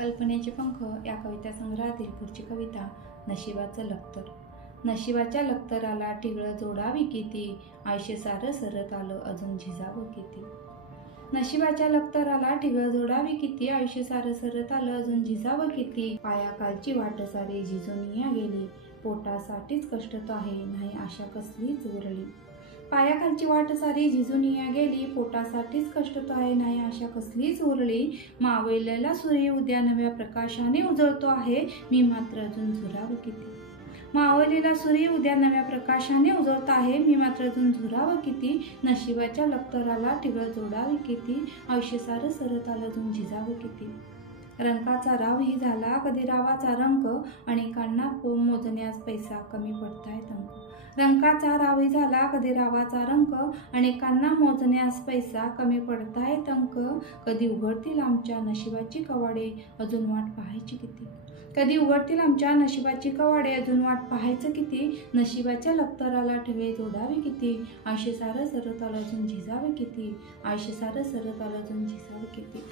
कल्पनेचे पंख या कविता संग्रहातील पुढची कविता नशिबाचं लक्तर। नशिबाच्या लक्तराला टिगळं जोडावी किती, आयुष्य सारं सरत आलं अजून झिजावं किती। नशिबाच्या लक्तराला टिगळं जोडावी किती, आयुष्य सारं सरत आलं अजून झिजावं किती। पायाखालची वाट सारी झिजून या गेली, पोटासाठीच कष्ट तो आहे नाही आशा कसलीच उरली। पायाखालची वाट सारी झिजून या गेली, पोटासाठीच कष्ट तो आहे नाही आशा कसलीच उरली। मावळलेला सूर्य उद्या नव्या प्रकाशाने उजळतो आहे, मी मात्र अजून झुरावं किती। मावळलेला सूर्य उद्या नव्या प्रकाशाने उजळत आहे, मी मात्र अजून झुरावं किती। नशिबाच्या लक्तराला टिगळं जोडावी किती, आयुष्य सारं सरत आलं अजून झिजावं किती। रंकाचा रावही झाला कधी रावाचा रंक, अनेकांना मोजण्यास पैसा कमी पडतायत अंक। रंकाचा रावही झाला कधी रावाचा रंक, अनेकांना मोजण्यास पैसा कमी पडतायत अंक। कधी उघडतील आमच्या नशिबाची कवाडे, अजून वाट पाहायची किती। कधी उघडतील आमच्या नशिबाची कवाडे, अजून वाट पाहायचं किती। नशिबाच्या लक्तराला टिगळे जोडावे किती, आयुष्य सारं सरत आलं अजून झिजावे किती। आयुष्य सारं सरत आलं अजून झिजावे किती।